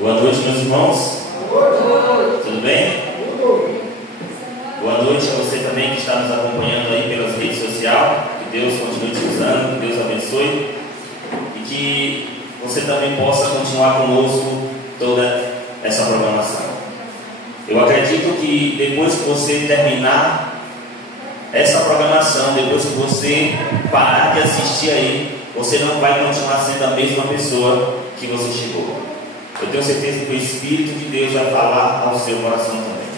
Boa noite, meus irmãos. Tudo bem? Boa noite a você também que está nos acompanhando aí pelas redes sociais. Que Deus continue te usando, que Deus abençoe e que você também possa continuar conosco toda essa programação. Eu acredito que depois que você terminar essa programação, depois que você parar de assistir aí, você não vai continuar sendo a mesma pessoa que você chegou. Eu tenho certeza que o Espírito de Deus vai falar ao seu coração também.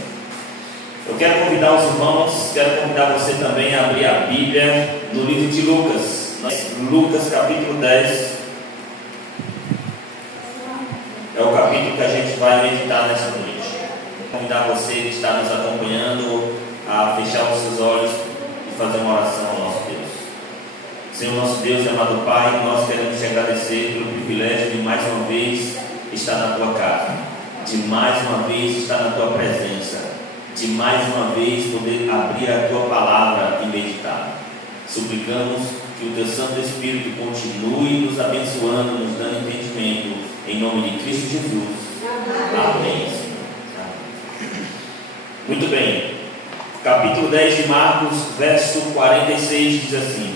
Eu quero convidar os irmãos, quero convidar você também a abrir a Bíblia no livro de Lucas. Lucas capítulo 10. É o capítulo que a gente vai meditar nessa noite. Quero convidar você que está nos acompanhando a fechar os seus olhos e fazer uma oração ao nosso Deus. Senhor nosso Deus e amado Pai, nós queremos te agradecer pelo privilégio de mais uma vez estar na tua casa, de mais uma vez estar na tua presença, de mais uma vez poder abrir a tua palavra e meditar. Suplicamos que o teu Santo Espírito continue nos abençoando, nos dando entendimento, em nome de Cristo Jesus. Amém, Senhor. Muito bem, capítulo 10 de Marcos, verso 46 diz assim: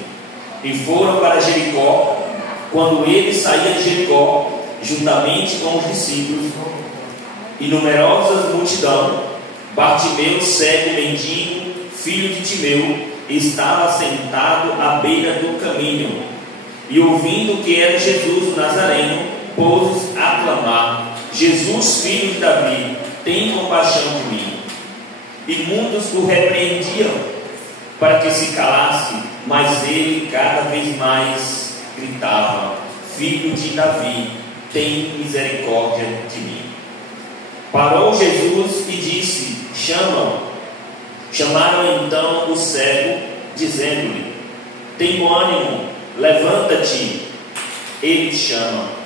E foram para Jericó. Quando ele saía de Jericó, juntamente com os discípulos e numerosas multidão, Bartimeu, cego, mendigo, filho de Timeu, estava sentado à beira do caminho, e ouvindo que era Jesus o Nazareno, pôs a clamar: Jesus, filho de Davi, tem compaixão de mim. E muitos o repreendiam para que se calasse, mas ele cada vez mais gritava: Filho de Davi, tem misericórdia de mim. Parou Jesus e disse: Chamam. Chamaram então o cego, dizendo-lhe: Tem bom ânimo, levanta-te, ele te chama.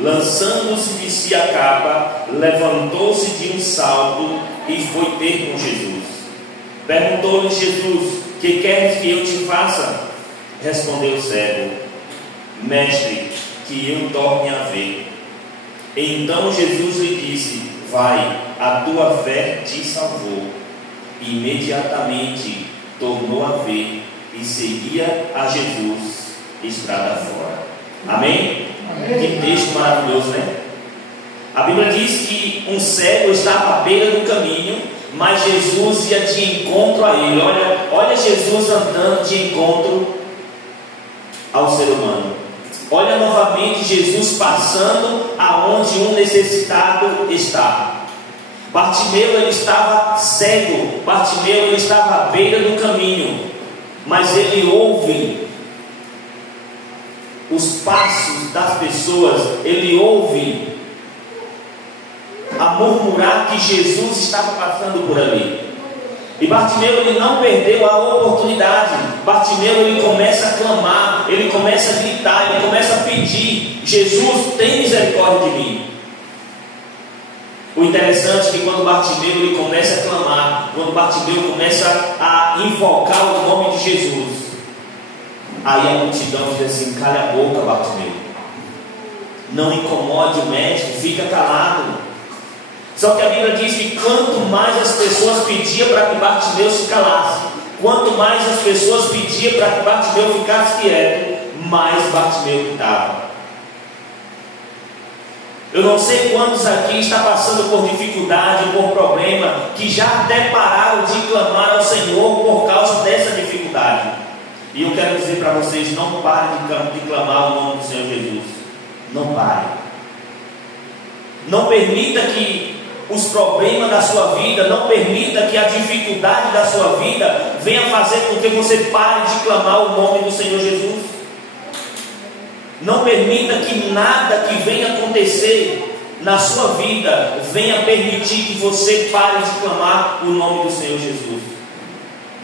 Lançando-se de si a capa, levantou-se de um salto e foi ter com Jesus. Perguntou-lhe Jesus: Que queres que eu te faça? Respondeu o cego: Mestre, que eu torne a ver. Então Jesus lhe disse: Vai, a tua fé te salvou. Imediatamente tornou a ver e seguia a Jesus estrada fora. Amém? Amém. Que texto maravilhoso, né? A Bíblia diz que um cego estava à beira do caminho, mas Jesus ia de encontro a ele. Olha Jesus andando de encontro ao ser humano. Olha novamente Jesus passando aonde um necessitado está. Bartimeu, ele estava cego. Bartimeu, ele estava à beira do caminho, mas ele ouve os passos das pessoas. Ele ouve a murmurar que Jesus estava passando por ali. E Bartimeu, ele não perdeu a oportunidade. Bartimeu, ele começa a clamar, ele começa a gritar, ele começa a pedir: Jesus, tem misericórdia de mim. O interessante é que quando Bartimeu ele começa a clamar, quando Bartimeu começa a invocar o nome de Jesus, aí a multidão diz assim: cala a boca, Bartimeu, não incomode o mestre, fica calado. Só que a Bíblia diz que quanto mais as pessoas pediam para que Bartimeu se calasse, quanto mais as pessoas pediam para que Bartimeu ficasse quieto, mais Bartimeu gritava. Eu não sei quantos aqui está passando por dificuldade, por problema, que já até pararam de clamar ao Senhor por causa dessa dificuldade. E eu quero dizer para vocês: não parem de clamar o nome do Senhor Jesus. Não parem. Não permita que os problemas da sua vida, não permita que a dificuldade da sua vida venha fazer com que você pare de clamar o nome do Senhor Jesus. Não permita que nada que venha acontecer na sua vida venha permitir que você pare de clamar o nome do Senhor Jesus.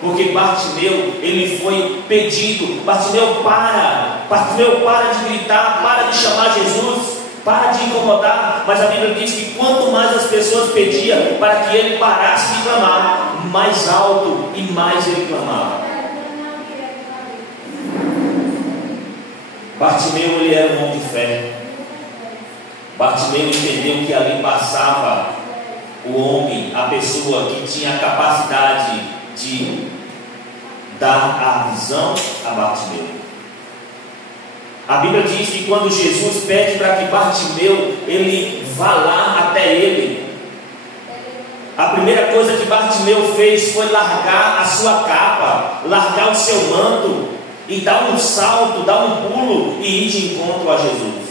Porque Bartimeu, ele foi pedido: Bartimeu, para de gritar, para de chamar Jesus, para de incomodar. Mas a Bíblia diz que quanto mais as pessoas pediam para que ele parasse de clamar, mais alto e mais ele clamava. Bartimeu, ele era um homem de fé. Bartimeu entendeu que ali passava o homem, a pessoa que tinha a capacidade de dar a visão a Bartimeu. A Bíblia diz que quando Jesus pede para que Bartimeu ele vá lá até ele, a primeira coisa que Bartimeu fez foi largar a sua capa, largar o seu manto e dar um salto, dar um pulo e ir de encontro a Jesus.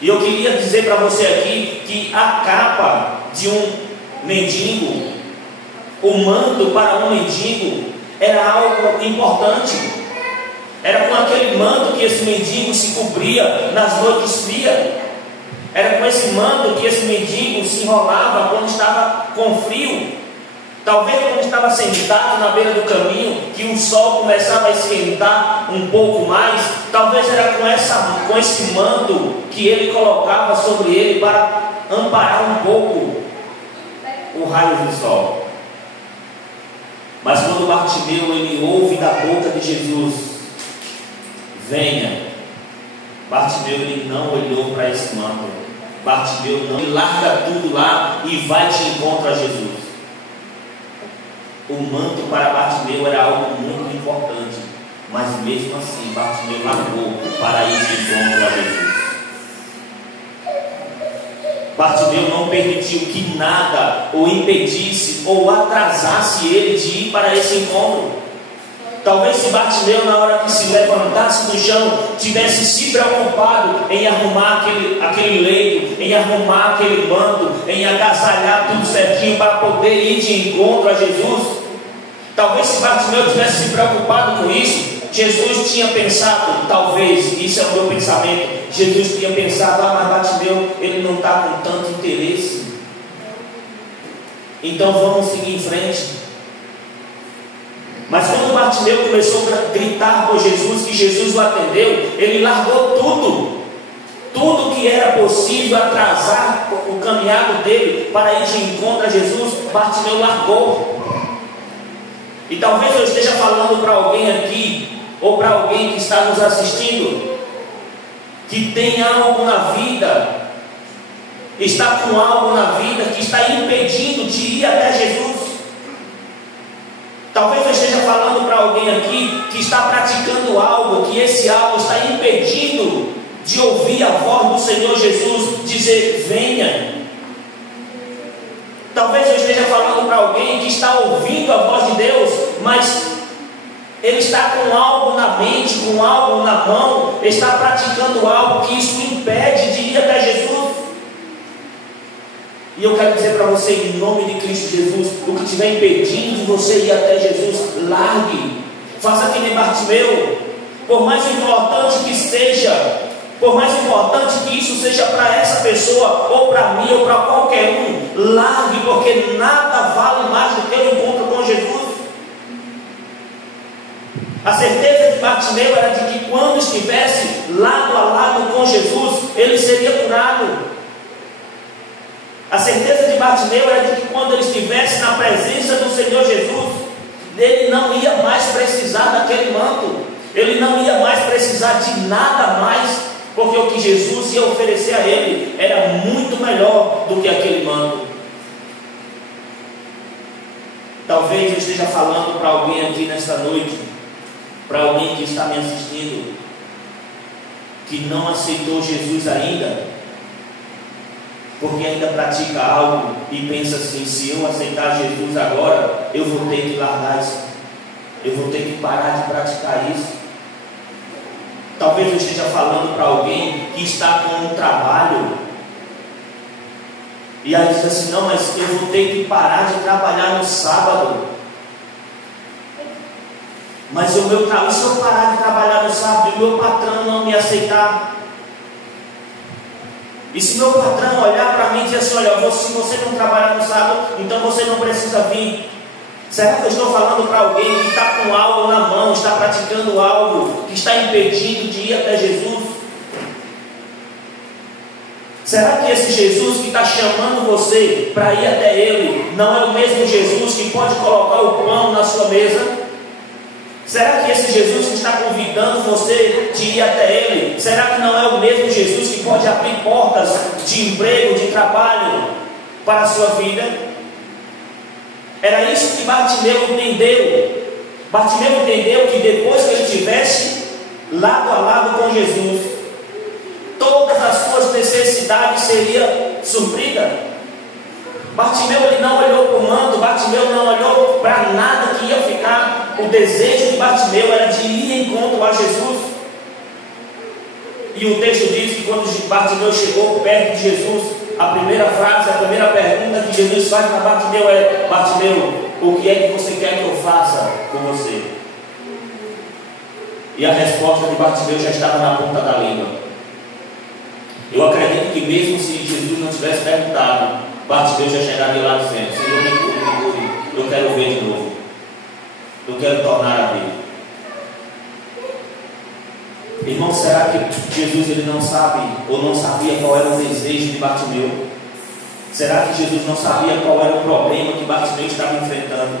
E eu queria dizer para você aqui que a capa de um mendigo, o manto para um mendigo, era algo importante. Era com aquele manto que esse mendigo se cobria nas noites frias. Era com esse manto que esse mendigo se enrolava quando estava com frio. Talvez quando estava sentado na beira do caminho, que o sol começava a esquentar um pouco mais, talvez era com esse manto que ele colocava sobre ele para amparar um pouco o raio do sol. Mas quando Bartimeu ele ouve da boca de Jesus, venha, Bartimeu ele não olhou para esse manto. Bartimeu não, ele larga tudo lá e vai de encontro a Jesus. O manto para Bartimeu era algo muito importante, mas mesmo assim Bartimeu largou para ir de encontro a Jesus. Bartimeu não permitiu que nada o impedisse ou atrasasse ele de ir para esse encontro. Talvez se Bartimeu, na hora que se levantasse do chão, tivesse se preocupado em arrumar aquele leito, em arrumar aquele manto, em agasalhar tudo certinho para poder ir de encontro a Jesus. Talvez se Bartimeu tivesse se preocupado com isso, Jesus tinha pensado, talvez, isso é o meu pensamento, Jesus tinha pensado, mas Bartimeu, ele não está com tanto interesse, então vamos seguir em frente. Mas quando Bartimeu começou a gritar por Jesus, que Jesus o atendeu, ele largou tudo que era possível atrasar o caminhado dele para ir de encontro a Jesus, Bartimeu largou. E talvez eu esteja falando para alguém aqui, ou para alguém que está nos assistindo, que tem algo na vida, está com algo na vida que está impedindo de ir até Jesus. Talvez eu esteja falando para alguém aqui que está praticando algo, que esse algo está impedindo de ouvir a voz do Senhor Jesus dizer, venha. Talvez eu esteja falando para alguém que está ouvindo a voz de Deus, mas ele está com algo na mente, com algo na mão, está praticando algo que isso impede de ir até Jesus. E eu quero dizer para você, em nome de Cristo Jesus, o que estiver impedindo de você ir até Jesus, largue. Faça que nem Bartimeu. Por mais importante que seja, por mais importante que isso seja para essa pessoa, ou para mim, ou para qualquer um, largue, porque nada vale mais do que o encontro com Jesus. A certeza de Bartimeu era de que quando estivesse lado a lado com Jesus, ele seria curado. A certeza de Bartimeu era de que quando ele estivesse na presença do Senhor Jesus, ele não ia mais precisar daquele manto, ele não ia mais precisar de nada mais, porque o que Jesus ia oferecer a ele era muito melhor do que aquele manto. Talvez eu esteja falando para alguém aqui nesta noite, para alguém que está me assistindo, que não aceitou Jesus ainda, porque ainda pratica algo e pensa assim, se eu aceitar Jesus agora, eu vou ter que largar isso, eu vou ter que parar de praticar isso. Talvez eu esteja falando para alguém que está com um trabalho, e aí diz assim, não, mas eu vou ter que parar de trabalhar no sábado. Mas se eu parar de trabalhar no sábado e o meu patrão não me aceitar, e se meu patrão olhar para mim e dizer assim, olha, se você não trabalhar no sábado, então você não precisa vir. Será que eu estou falando para alguém que está com algo na mão, está praticando algo que está impedindo de ir até Jesus? Será que esse Jesus que está chamando você para ir até Ele, não é o mesmo Jesus que pode colocar o pão na sua mesa? Será que esse Jesus que está convidando você de ir até Ele, será que não é o mesmo Jesus que pode abrir portas de emprego, de trabalho para a sua vida? Era isso que Bartimeu entendeu. Bartimeu entendeu que depois que ele estivesse lado a lado com Jesus, todas as suas necessidades seriam supridas. Bartimeu ele não olhou para o manto, Bartimeu não olhou para nada que ia ficar. O desejo de Bartimeu era de ir em encontro a Jesus. E o texto diz que quando Bartimeu chegou perto de Jesus, a primeira frase, a primeira pergunta que Jesus faz para Bartimeu é: Bartimeu, o que é que você quer que eu faça com você? E a resposta de Bartimeu já estava na ponta da língua. Eu acredito que mesmo se Jesus não tivesse perguntado, Bartimeu já chegaria lá dizendo: Senhor, me cure, eu quero ver de novo, eu quero tornar a ver. Irmão, será que Jesus ele não sabe ou não sabia qual era o desejo de Bartimeu? Será que Jesus não sabia qual era o problema que Bartimeu estava enfrentando?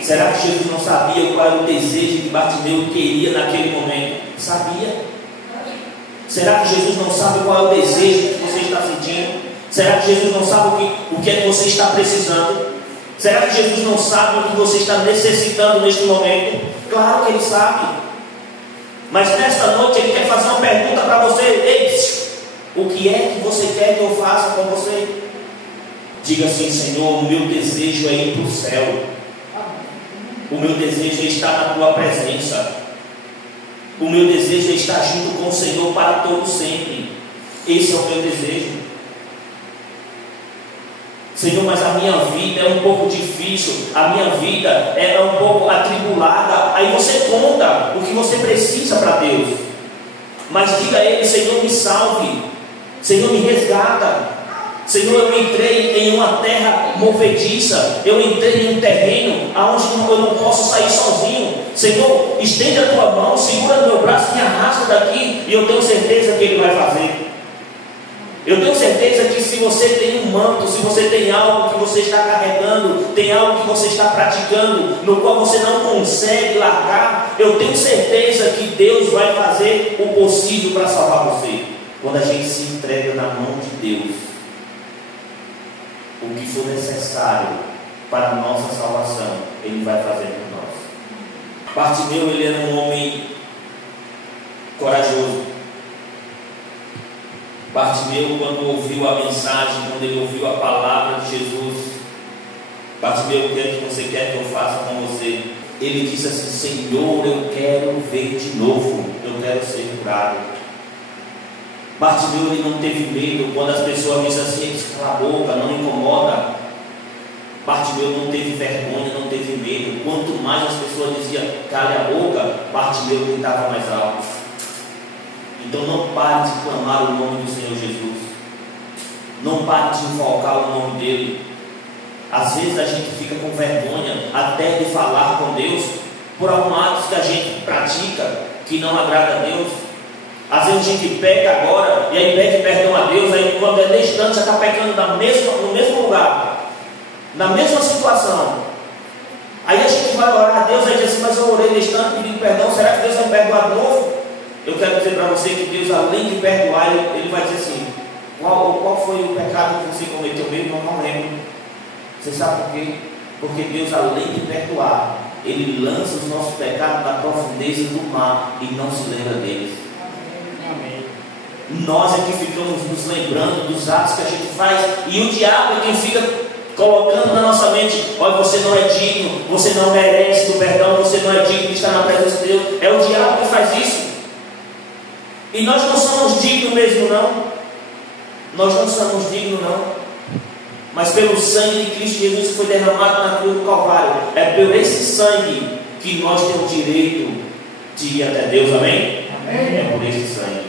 Será que Jesus não sabia qual era o desejo que Bartimeu queria naquele momento? Sabia. Será que Jesus não sabe qual é o desejo que você está sentindo? Será que Jesus não sabe o que é que você está precisando? Será que Jesus não sabe o que você está necessitando neste momento? Claro que Ele sabe. Mas nesta noite Ele quer fazer uma pergunta para você: ei, o que é que você quer que eu faça com você? Diga assim: Senhor, o meu desejo é ir para o céu. O meu desejo é estar na Tua presença. O meu desejo é estar junto com o Senhor para todo sempre. Esse é o meu desejo. Senhor, mas a minha vida é um pouco difícil, a minha vida é um pouco atribulada. Aí você conta o que você precisa para Deus, mas diga a Ele: Senhor, me salve, Senhor, me resgata. Senhor, eu entrei em uma terra movediça, eu entrei em um terreno onde eu não posso sair sozinho. Senhor, estende a Tua mão, segura no meu braço, me arrasta daqui, e eu tenho certeza que Ele vai fazer. Eu tenho certeza que se você tem um manto, se você tem algo que você está carregando, tem algo que você está praticando, no qual você não consegue largar, eu tenho certeza que Deus vai fazer o possível para salvar você. Quando a gente se entrega na mão de Deus, o que for necessário para a nossa salvação, Ele vai fazer por nós. Bartimeu, ele era um homem corajoso. Bartimeu, quando ouviu a mensagem, quando ele ouviu a palavra de Jesus: Bartimeu, o que é que você quer que eu faça com você? Ele disse assim: Senhor, eu quero ver de novo, eu quero ser curado. Bartimeu, ele não teve medo quando as pessoas dizem assim: cala a boca, não incomoda. Bartimeu não teve vergonha, não teve medo. Quanto mais as pessoas diziam cale a boca, Bartimeu gritava mais alto. Então não pare de clamar o nome do Senhor Jesus. Não pare de invocar o nome dEle. Às vezes a gente fica com vergonha até de falar com Deus por alguns atos que a gente pratica que não agrada a Deus. Às vezes a gente peca agora e aí pede perdão a Deus, aí quando é distante já está pecando no mesmo lugar, na mesma situação. Aí a gente vai orar a Deus e diz assim: mas eu orei distante pedindo perdão, será que Deus vai me perdoar de novo? Eu quero dizer para você que Deus, além de perdoar, Ele vai dizer assim: qual foi o pecado que você cometeu mesmo? Eu não lembro. Você sabe por quê? Porque Deus, além de perdoar, Ele lança os nossos pecados na profundeza do mar e não se lembra deles. Amém. Nós é que ficamos nos lembrando dos atos que a gente faz, e o diabo é quem fica colocando na nossa mente: olha, você não é digno, você não merece do perdão, você não é digno de estar na presença de Deus. É o diabo que faz isso. E nós não somos dignos mesmo, não. Nós não somos dignos, não. Mas pelo sangue de Cristo Jesus que foi derramado na cruz do Calvário, é por esse sangue que nós temos direito de ir até Deus, amém? Amém. É por esse sangue.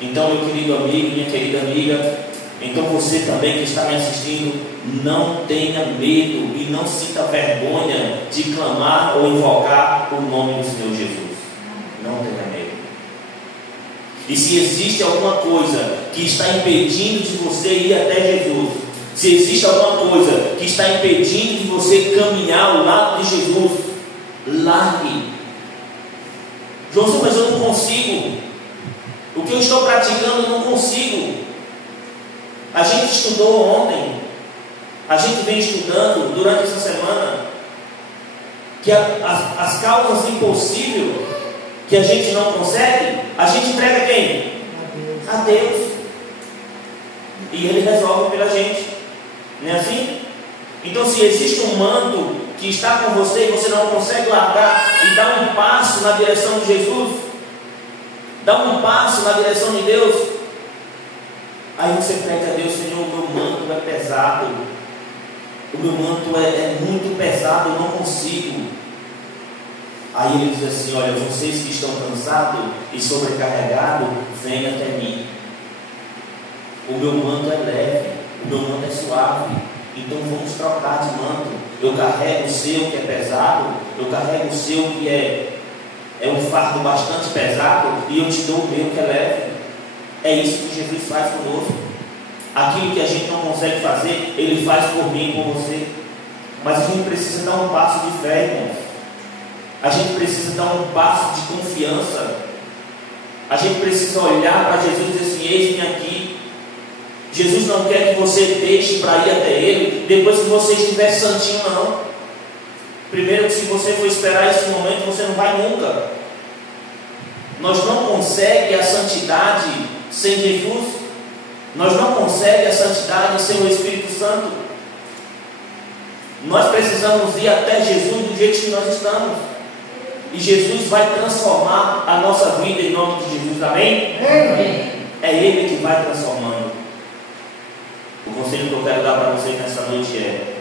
Então, meu querido amigo, minha querida amiga, então você também que está me assistindo, não tenha medo e não sinta vergonha de clamar ou invocar o nome do Senhor Jesus. Não tenha medo. E se existe alguma coisa que está impedindo de você ir até Jesus, se existe alguma coisa que está impedindo de você caminhar ao lado de Jesus, largue João, mas eu não consigo. O que eu estou praticando eu não consigo. A gente estudou ontem, a gente vem estudando durante essa semana, que as causas impossíveis que a gente não consegue, a gente entrega a quem? A Deus. E Ele resolve pela gente. Não é assim? Então, se existe um manto que está com você e você não consegue largar e dar um passo na direção de Jesus, dar um passo na direção de Deus, aí você pede a Deus: Senhor, o meu manto é pesado, o meu manto é muito pesado, eu não consigo. Aí Ele diz assim: olha, vocês que estão cansados e sobrecarregados, venham até mim. O meu manto é leve, o meu manto é suave. Então vamos trocar de manto. Eu carrego o seu que é pesado, eu carrego o seu que é um fardo bastante pesado, e eu te dou o meu que é leve. É isso que Jesus faz conosco. Aquilo que a gente não consegue fazer, Ele faz por mim e por você. Mas a gente precisa dar um passo de fé, irmãos. A gente precisa dar um passo de confiança. A gente precisa olhar para Jesus e dizer assim: eis-me aqui. Jesus não quer que você deixe para ir até Ele depois que você estiver santinho, não. Primeiro, que se você for esperar esse momento, você não vai nunca. Nós não conseguimos a santidade sem Jesus. Nós não conseguimos a santidade sem o Espírito Santo. Nós precisamos ir até Jesus do jeito que nós estamos. E Jesus vai transformar a nossa vida em nome de Jesus, amém? É Ele que vai transformando. O conselho que eu quero dar para vocês nessa noite é: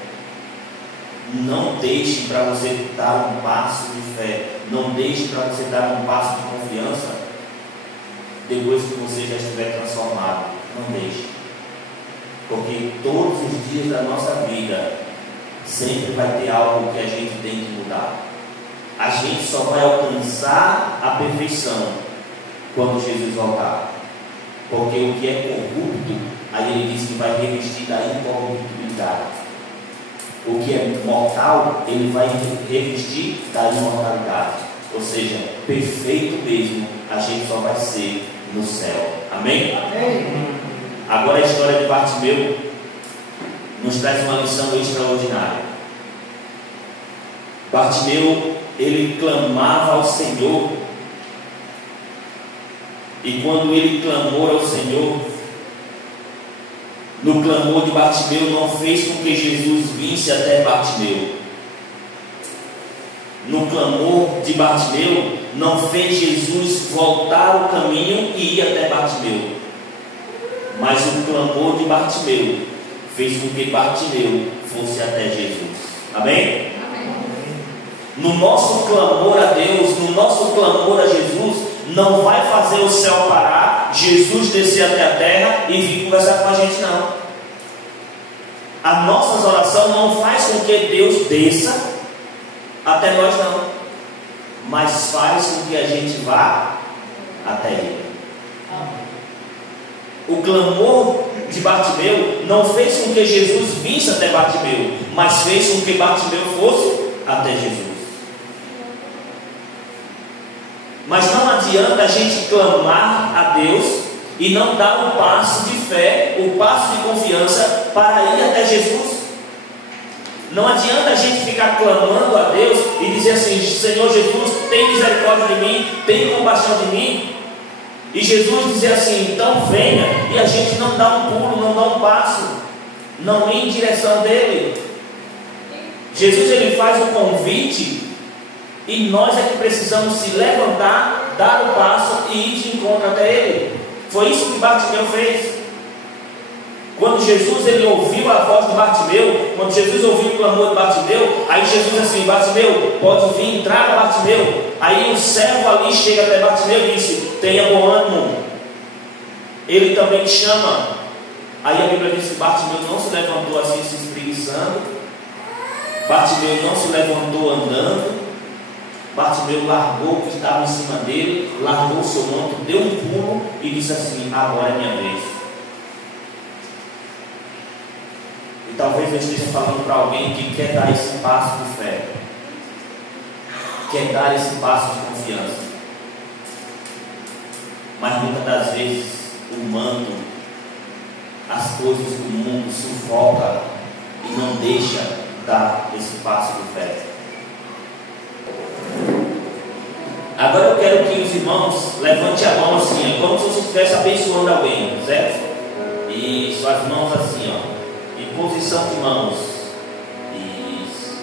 não deixe para você dar um passo de fé, não deixe para você dar um passo de confiança depois que você já estiver transformado. Não deixe, porque todos os dias da nossa vida sempre vai ter algo que a gente tem que mudar. A gente só vai alcançar a perfeição quando Jesus voltar, porque o que é corrupto, aí Ele diz que vai revestir da incorruptibilidade. O que é mortal, Ele vai revestir da imortalidade. Ou seja, perfeito mesmo, a gente só vai ser no céu. Amém? Amém. Agora a história de Bartimeu nos traz uma lição extraordinária. Bartimeu, ele clamava ao Senhor. E quando ele clamou ao Senhor, no clamor de Bartimeu não fez com que Jesus visse até Bartimeu. No clamor de Bartimeu não fez Jesus voltar o caminho e ir até Bartimeu. Mas o clamor de Bartimeu fez com que Bartimeu fosse até Jesus. Amém? Amém. No nosso clamor a Deus, no nosso clamor a Jesus, não vai fazer o céu parar, Jesus descer até a terra e vir conversar com a gente, não. As nossas orações não faz com que Deus desça até nós, não, mas faz com que a gente vá até Ele. O clamor de Bartimeu não fez com que Jesus visse até Bartimeu, mas fez com que Bartimeu fosse até Jesus. Mas não adianta a gente clamar a Deus e não dar um passo de fé, um passo de confiança para ir até Jesus. Não adianta a gente ficar clamando a Deus e dizer assim: Senhor Jesus, tem misericórdia de mim, tem compaixão de mim. E Jesus dizer assim: então venha, e a gente não dá um pulo, não dá um passo, não ir em direção dele. Jesus, ele faz um convite e nós é que precisamos se levantar, dar o passo e ir de encontro até ele. Foi isso que Bartimeu fez. Quando Jesus ele ouviu a voz de Bartimeu, quando Jesus ouviu o clamor de Bartimeu, aí Jesus disse assim: Bartimeu, pode vir, traga Bartimeu. Aí o servo ali chega até Bartimeu e disse: tenha bom ânimo, ele também te chama. Aí a Bíblia diz que Bartimeu não se levantou assim se espreguiçando, Bartimeu não se levantou andando, Bartimeu largou o que estava em cima dele, largou o seu manto, deu um pulo e disse assim: agora é minha vez. E talvez eu esteja falando para alguém que quer dar esse passo de fé, quer dar esse passo de confiança. mas muitas das vezes o mundo, as coisas do mundo sufoca e não deixa dar esse passo de fé. Agora eu quero que os irmãos levantem a mão assim, como se você estivesse abençoando alguém, certo? Isso, as mãos assim, ó, em posição de mãos. Isso.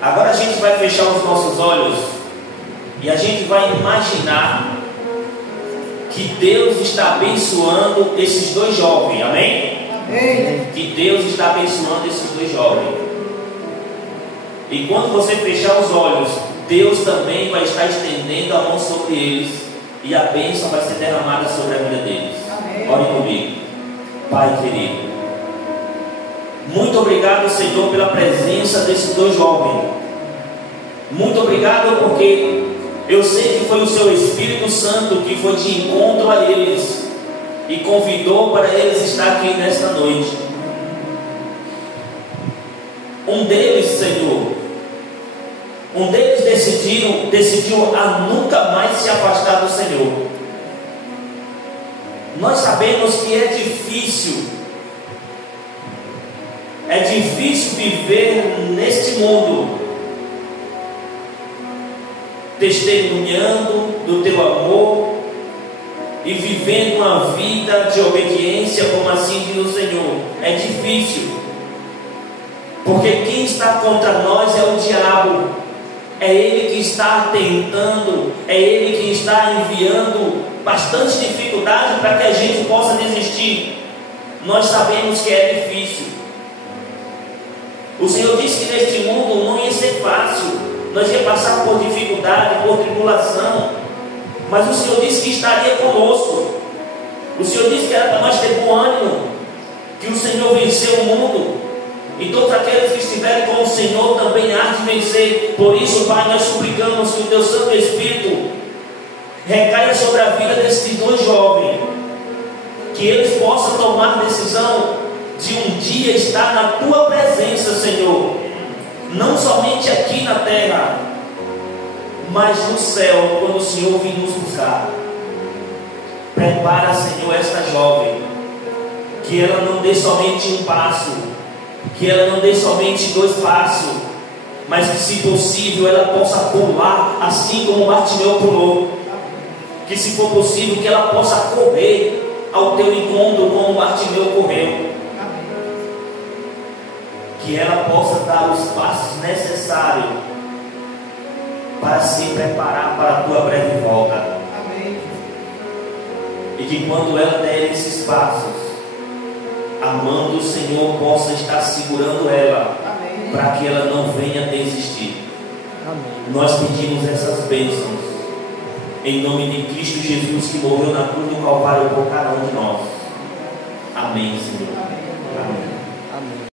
Agora a gente vai fechar os nossos olhos e a gente vai imaginar que Deus está abençoando esses dois jovens, amém? Amém. Que Deus está abençoando esses dois jovens. E quando você fechar os olhos, Deus também vai estar estendendo a mão sobre eles e a bênção vai ser derramada sobre a vida deles. Ore comigo. Pai querido, muito obrigado, Senhor, pela presença desses dois jovens. Muito obrigado porque eu sei que foi o Seu Espírito Santo que foi de encontro a eles e convidou para eles estar aqui nesta noite. Um deles, Senhor, decidiu a nunca mais se afastar do Senhor. Nós sabemos que é difícil viver neste mundo, testemunhando do Teu amor e vivendo uma vida de obediência, como assim diz o Senhor. É difícil, porque quem está contra nós é o diabo. É ele que está tentando, é ele que está enviando bastante dificuldade para que a gente possa desistir. Nós sabemos que é difícil. O Senhor disse que neste mundo não ia ser fácil, nós ia passar por dificuldade, por tribulação, mas o Senhor disse que estaria conosco. O Senhor disse que era para nós ter bom ânimo, que o Senhor venceu o mundo. E todos aqueles que estiverem com o Senhor também há de vencer. Por isso, Pai, nós suplicamos que o Teu Santo Espírito recaia sobre a vida desses dois jovens, que eles possam tomar a decisão de um dia estar na Tua presença, Senhor, não somente aqui na terra, mas no céu, quando o Senhor vir nos buscar. Prepara, Senhor, esta jovem, que ela não dê somente um passo, que ela não dê somente 2 passos, mas que, se possível, ela possa pular assim como Bartimeu pulou. Que, se for possível, que ela possa correr ao Teu encontro como Bartimeu correu. Que ela possa dar os passos necessários para se preparar para a Tua breve volta. E que, quando ela der esses passos, a mão do Senhor possa estar segurando ela, para que ela não venha desistir. Amém. Nós pedimos essas bênçãos em nome de Cristo Jesus, que morreu na cruz do Calvário por cada um de nós. Amém, Senhor. Amém. Amém.